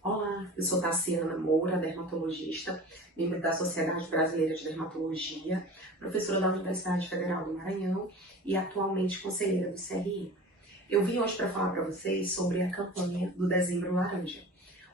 Olá, eu sou Tassiana Moura, dermatologista, membro da Sociedade Brasileira de Dermatologia, professora da Universidade Federal do Maranhão e atualmente conselheira do CRI. Eu vim hoje para falar para vocês sobre a campanha do Dezembro Laranja.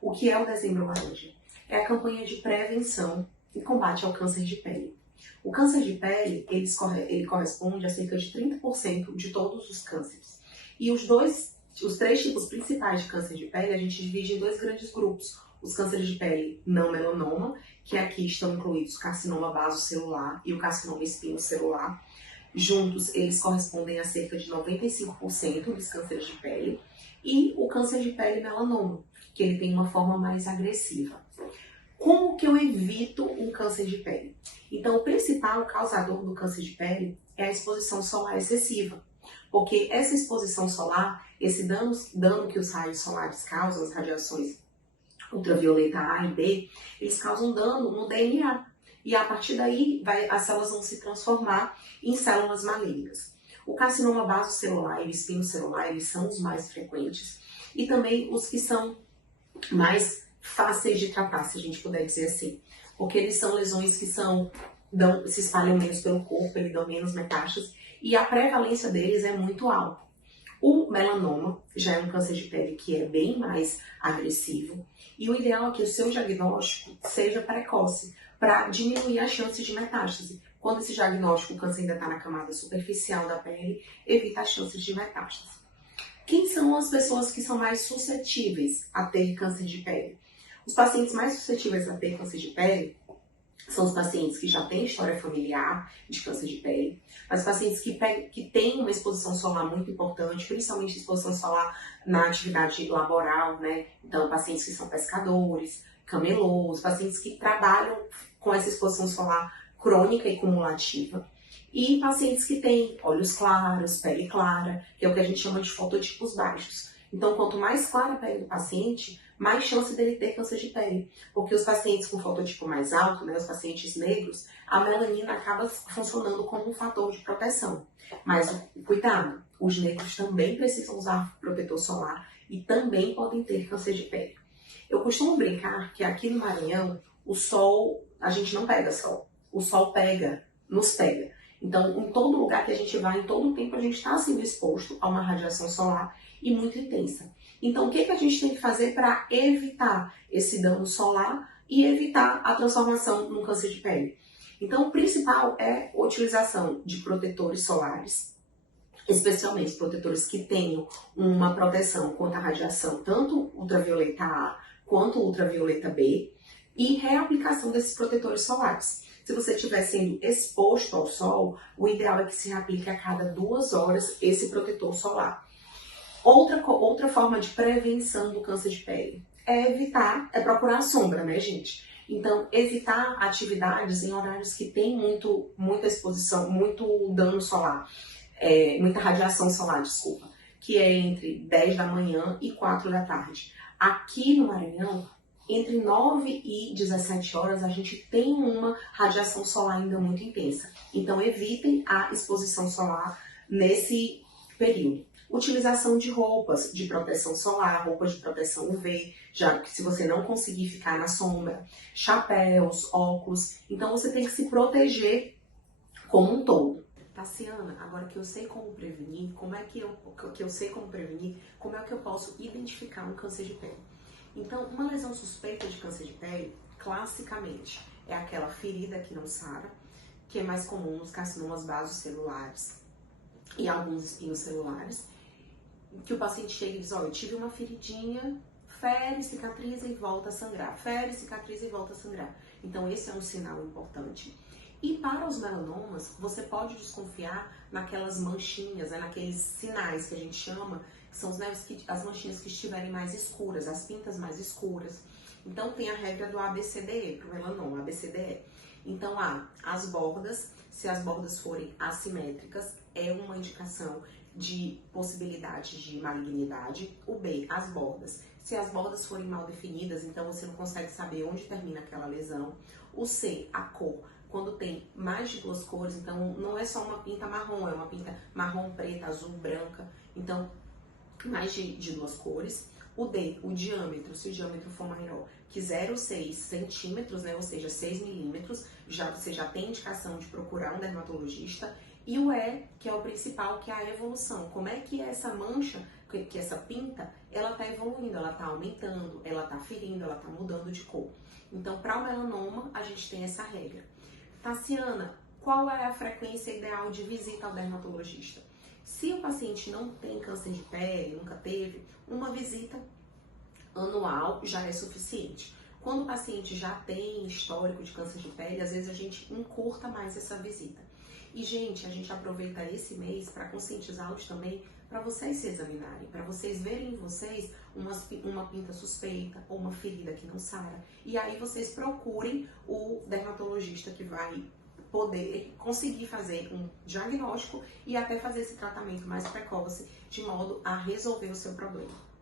O que é o Dezembro Laranja? É a campanha de prevenção e combate ao câncer de pele. O câncer de pele, ele corresponde a cerca de 30% de todos os cânceres. E os três tipos principais de câncer de pele a gente divide em dois grandes grupos. Os cânceres de pele não melanoma, que aqui estão incluídos o carcinoma basocelular e o carcinoma espinocelular. Juntos, eles correspondem a cerca de 95% dos cânceres de pele. E o câncer de pele melanoma, que ele tem uma forma mais agressiva. Como que eu evito um câncer de pele? Então, o principal causador do câncer de pele é a exposição solar excessiva. Porque essa exposição solar, esse dano que os raios solares causam, as radiações ultravioleta A e B, eles causam dano no DNA. E a partir daí, as células vão se transformar em células malignas. O carcinoma basocelular e o espinocelular, eles são os mais frequentes. E também os que são mais fáceis de tratar, se a gente puder dizer assim. Porque eles são lesões que se espalham menos pelo corpo, eles dão menos metástases. E a prevalência deles é muito alta. O melanoma já é um câncer de pele que é bem mais agressivo. E o ideal é que o seu diagnóstico seja precoce, para diminuir as chances de metástase. Quando esse diagnóstico, o câncer ainda está na camada superficial da pele, evita as chances de metástase. Quem são as pessoas que são mais suscetíveis a ter câncer de pele? Os pacientes mais suscetíveis a ter câncer de pele são os pacientes que já têm história familiar de câncer de pele, mas os pacientes que têm uma exposição solar muito importante, principalmente exposição solar na atividade laboral, né? Então, pacientes que são pescadores, camelôs, pacientes que trabalham com essa exposição solar crônica e cumulativa, e pacientes que têm olhos claros, pele clara, que é o que a gente chama de fototipos baixos. Então, quanto mais clara a pele do paciente, mais chance dele ter câncer de pele. Porque os pacientes com fototipo mais alto, né, os pacientes negros, a melanina acaba funcionando como um fator de proteção. Mas, cuidado, os negros também precisam usar protetor solar e também podem ter câncer de pele. Eu costumo brincar que aqui no Maranhão, o sol, a gente não pega sol. O sol nos pega. Então, em todo lugar que a gente vai, em todo tempo, a gente está sendo exposto a uma radiação solar e muito intensa. Então, o que a gente tem que fazer para evitar esse dano solar e evitar a transformação num câncer de pele? Então, o principal é a utilização de protetores solares, especialmente protetores que tenham uma proteção contra a radiação, tanto ultravioleta A quanto ultravioleta B, e reaplicação desses protetores solares. Se você estiver sendo exposto ao sol, o ideal é que se reaplique a cada 2 horas esse protetor solar. Outra forma de prevenção do câncer de pele é procurar a sombra, né, gente? Então, evitar atividades em horários que tem muita exposição, muito dano solar, muita radiação solar, desculpa, que é entre 10 da manhã e 4 da tarde. Aqui no Maranhão, entre 9 e 17 horas, a gente tem uma radiação solar ainda muito intensa. Então, evitem a exposição solar nesse período. Utilização de roupas de proteção solar, roupas de proteção UV, já que se você não conseguir ficar na sombra, chapéus, óculos. Então, você tem que se proteger como um todo. Tassiana, agora que eu sei como prevenir, como é que eu posso identificar um câncer de pele? Então, uma lesão suspeita de câncer de pele, classicamente, é aquela ferida que não sara, que é mais comum nos carcinomas basocelulares e alguns espinocelulares, que o paciente chega e diz, eu tive uma feridinha, fere, cicatriza e volta a sangrar, fere, cicatriza e volta a sangrar. Então, esse é um sinal importante. E para os melanomas, você pode desconfiar naquelas manchinhas, naqueles sinais que a gente chama, que são as manchinhas que estiverem mais escuras, as pintas mais escuras. Então, tem a regra do ABCDE para o melanoma, ABCDE. Então, as bordas, se as bordas forem assimétricas, é uma indicação de possibilidade de malignidade. O B, as bordas. Se as bordas forem mal definidas, então você não consegue saber onde termina aquela lesão. O C, a cor. Quando tem mais de 2 cores, então não é só uma pinta marrom, é uma pinta marrom, preta, azul, branca. Então, mais de 2 cores. O D, o diâmetro, se o diâmetro for maior que 0,6 centímetros, né, ou seja, 6 milímetros, você já tem indicação de procurar um dermatologista. E o E, que é o principal, que é a evolução. Como é que essa mancha, que essa pinta, ela está evoluindo, ela está aumentando, ela está ferindo, ela está mudando de cor. Então, para o melanoma, a gente tem essa regra. Tassiana, qual é a frequência ideal de visita ao dermatologista? Se o paciente não tem câncer de pele, nunca teve, uma visita anual já é suficiente. Quando o paciente já tem histórico de câncer de pele, às vezes a gente encurta mais essa visita. E, gente, a gente aproveita esse mês para conscientizá-los também para vocês se examinarem, para vocês verem em vocês uma pinta suspeita ou uma ferida que não sara. E aí vocês procurem o dermatologista que vai poder conseguir fazer um diagnóstico e até fazer esse tratamento mais precoce, de modo a resolver o seu problema.